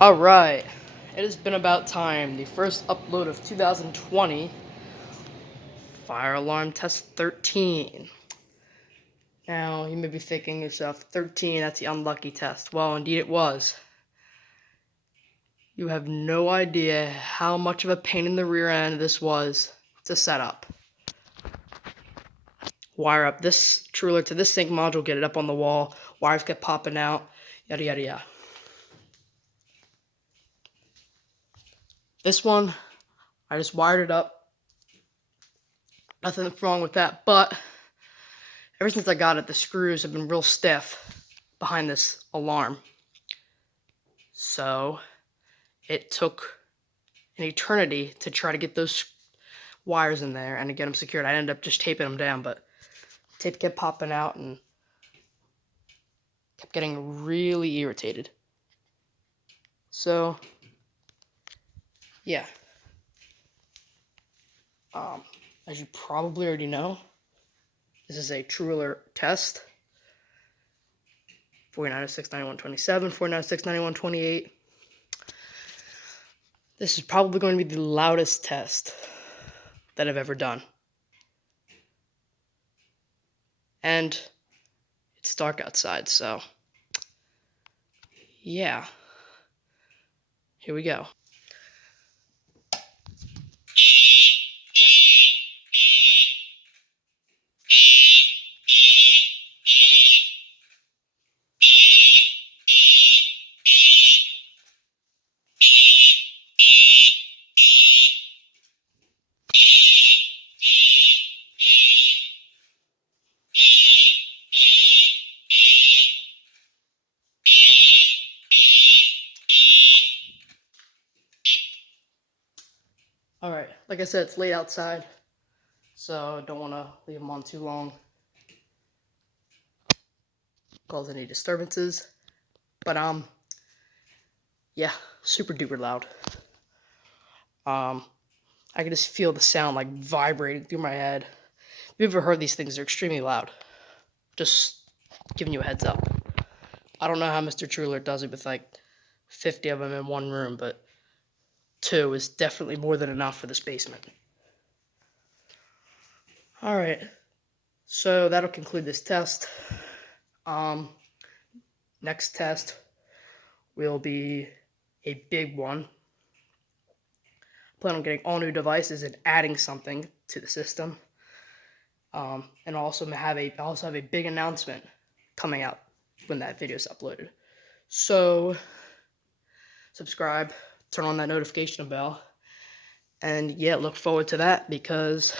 Alright, it has been about time. The first upload of 2020, Fire Alarm Test 13. Now, you may be thinking to yourself, 13, that's the unlucky test. Well, indeed it was. You have no idea how much of a pain in the rear end this was to set up. Wire up this truler to this sync module, get it up on the wall, wires kept popping out, yada yada yada. This one, I just wired it up. Nothing wrong with that, but ever since I got it, the screws have been real stiff behind this alarm. So it took an eternity to try to get those wires in there and to get them secured. I ended up just taping them down, but tape kept popping out and kept getting really irritated. So, yeah. As you probably already know, this is a True Alert test. 4906 9127, 4906 9128. This is probably going to be the loudest test that I've ever done. And it's dark outside, so yeah. Here we go. Alright, like I said, it's late outside, so I don't want to leave them on too long. Cause any disturbances. But, yeah, super duper loud. I can just feel the sound like vibrating through my head. If you've ever heard these things, they're extremely loud. Just giving you a heads up. I don't know how Mr. True Alert does it with like 50 of them in one room, but 2 is definitely more than enough for this basement. Alright, so that'll conclude this test. Next test will be a big one. I plan on getting all new devices and adding something to the system. And also have a big announcement coming out when that video is uploaded. So subscribe, turn on that notification bell, and yeah, look forward to that because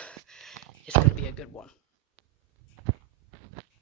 it's going to be a good one.